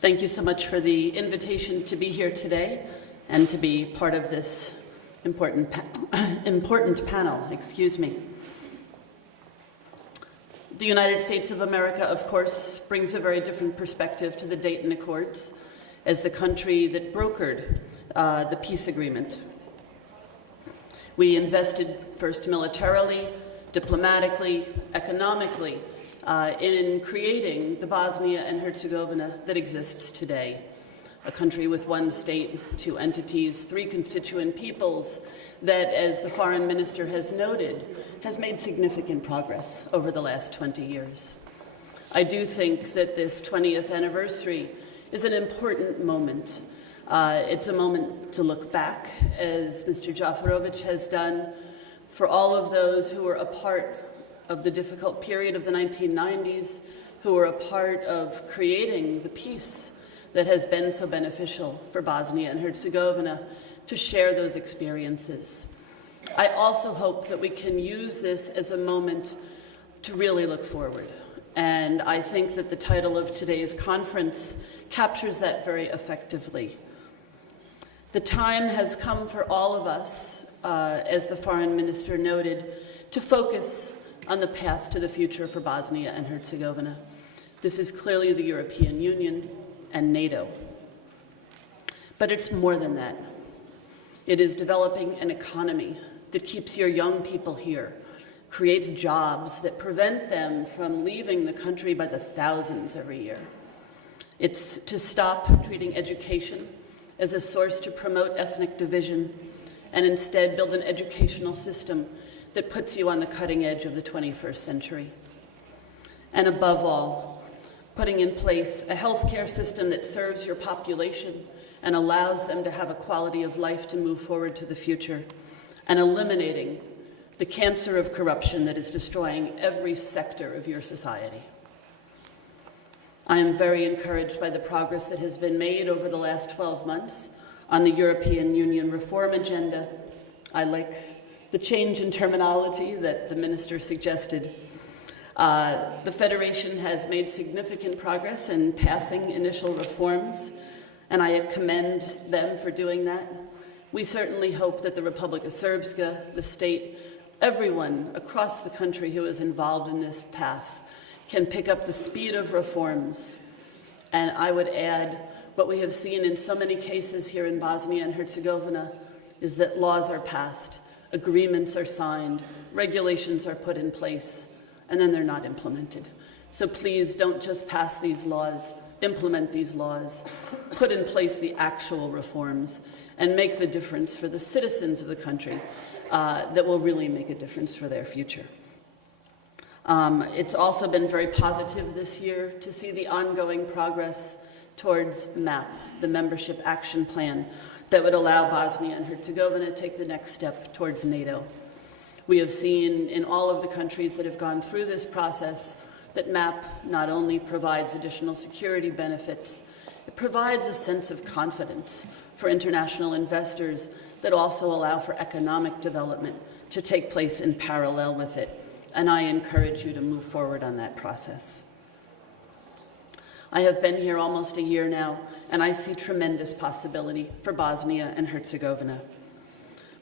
Thank you so much for the invitation to be here today and to be part of this important panel. Excuse me. The United States of America, of course, brings a very different perspective to the Dayton Accords as the country that brokered the peace agreement. We invested first militarily, diplomatically, economically, in creating the Bosnia and Herzegovina that exists today. A country with one state, two entities, three constituent peoples that, as the foreign minister has noted, has made significant progress over the last 20 years. I do think that this 20th anniversary is an important moment. It's a moment to look back, as Mr. Jaferovic has done, for all of those who were a part of the difficult period of the 1990s, who were a part of creating the peace that has been so beneficial for Bosnia and Herzegovina, to share those experiences. I also hope that we can use this as a moment to really look forward. And I think that the title of today's conference captures that very effectively. The time has come for all of us, as the foreign minister noted, to focus on the path to the future for Bosnia and Herzegovina. This is clearly the European Union and NATO. But it's more than that. It is developing an economy that keeps your young people here, creates jobs that prevent them from leaving the country by the thousands every year. It's to stop treating education as a source to promote ethnic division and instead build an educational system that puts you on the cutting edge of the 21st century. And above all, putting in place a healthcare system that serves your population and allows them to have a quality of life to move forward to the future, and eliminating the cancer of corruption that is destroying every sector of your society. I am very encouraged by the progress that has been made over the last 12 months on the European Union reform agenda. I like the change in terminology that the minister suggested. The Federation has made significant progress in passing initial reforms, and I commend them for doing that. We certainly hope that the Republika Srpska, the state, everyone across the country who is involved in this path can pick up the speed of reforms. And I would add, what we have seen in so many cases here in Bosnia and Herzegovina is that laws are passed, agreements are signed, regulations are put in place, and then they're not implemented. So please don't just pass these laws, implement these laws, put in place the actual reforms, and make the difference for the citizens of the country that will really make a difference for their future. It's also been very positive this year to see the ongoing progress towards MAP, the Membership Action Plan, that would allow Bosnia and Herzegovina to take the next step towards NATO. We have seen in all of the countries that have gone through this process that MAP not only provides additional security benefits, it provides a sense of confidence for international investors that also allow for economic development to take place in parallel with it. And I encourage you to move forward on that process. I have been here almost a year now, and I see tremendous possibility for Bosnia and Herzegovina.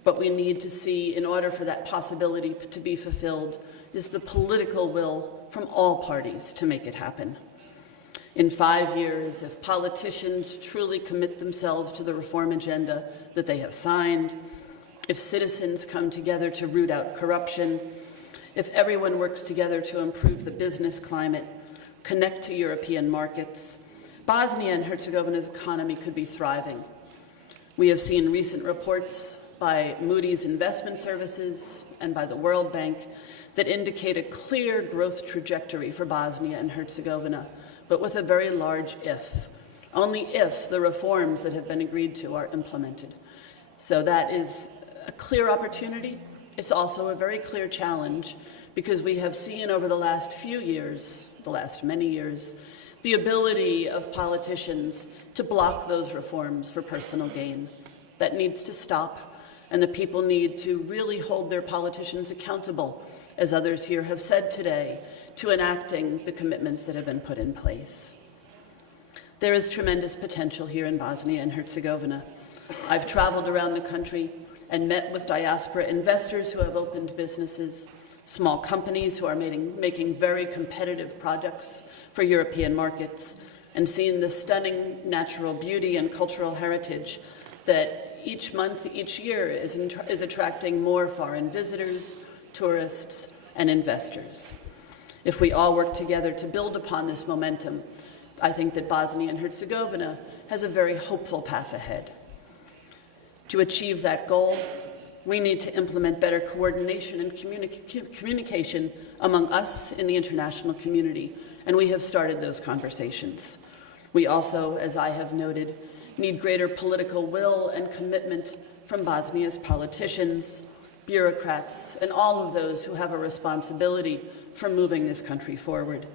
But we need to see, in order for that possibility to be fulfilled, is the political will from all parties to make it happen. In 5 years, if politicians truly commit themselves to the reform agenda that they have signed, if citizens come together to root out corruption, if everyone works together to improve the business climate, connect to European markets, Bosnia and Herzegovina's economy could be thriving. We have seen recent reports by Moody's Investment Services and by the World Bank that indicate a clear growth trajectory for Bosnia and Herzegovina, but with a very large if. Only if the reforms that have been agreed to are implemented. So that is a clear opportunity. It's also a very clear challenge, because we have seen over the last few years, the last many years, the ability of politicians to block those reforms for personal gain. That needs to stop, and the people need to really hold their politicians accountable, as others here have said today, to enacting the commitments that have been put in place. There is tremendous potential here in Bosnia and Herzegovina. I've traveled around the country and met with diaspora investors who have opened businesses, small companies who are making very competitive products for European markets, and seen the stunning natural beauty and cultural heritage that each month, each year is attracting more foreign visitors, tourists, and investors. If we all work together to build upon this momentum, I think that Bosnia and Herzegovina has a very hopeful path ahead. To achieve that goal, we need to implement better coordination and communication among us in the international community, and we have started those conversations. We also, as I have noted, need greater political will and commitment from Bosnia's politicians, bureaucrats, and all of those who have a responsibility for moving this country forward.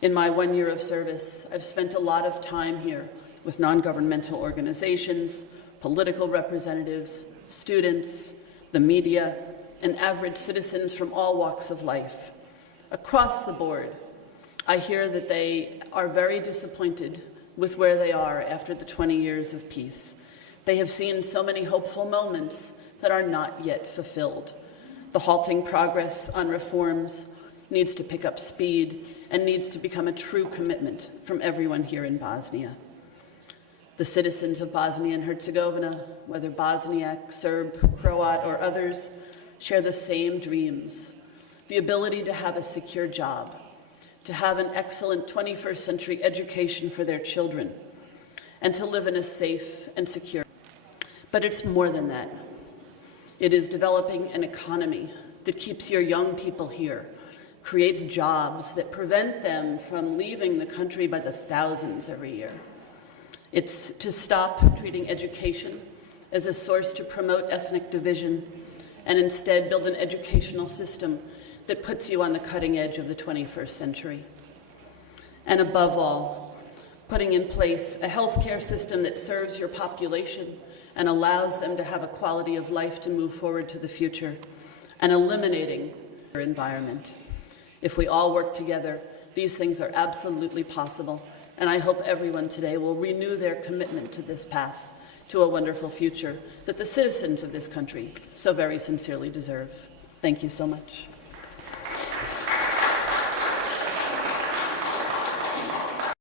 In my 1 year of service, I've spent a lot of time here with non-governmental organizations, political representatives, students, the media, and average citizens from all walks of life. Across the board, I hear that they are very disappointed with where they are after the 20 years of peace. They have seen so many hopeful moments that are not yet fulfilled. The halting progress on reforms needs to pick up speed and needs to become a true commitment from everyone here in Bosnia. The citizens of Bosnia and Herzegovina, whether Bosniak, Serb, Croat, or others, share the same dreams: the ability to have a secure job, to have an excellent 21st century education for their children, and to live in a safe and secure. But it's more than that. It is developing an economy that keeps your young people here, creates jobs that prevent them from leaving the country by the thousands every year. It's to stop treating education as a source to promote ethnic division and instead build an educational system that puts you on the cutting edge of the 21st century. And above all, putting in place a healthcare system that serves your population and allows them to have a quality of life to move forward to the future, and eliminating their environment. If we all work together, these things are absolutely possible, and I hope everyone today will renew their commitment to this path, to a wonderful future that the citizens of this country so very sincerely deserve. Thank you so much.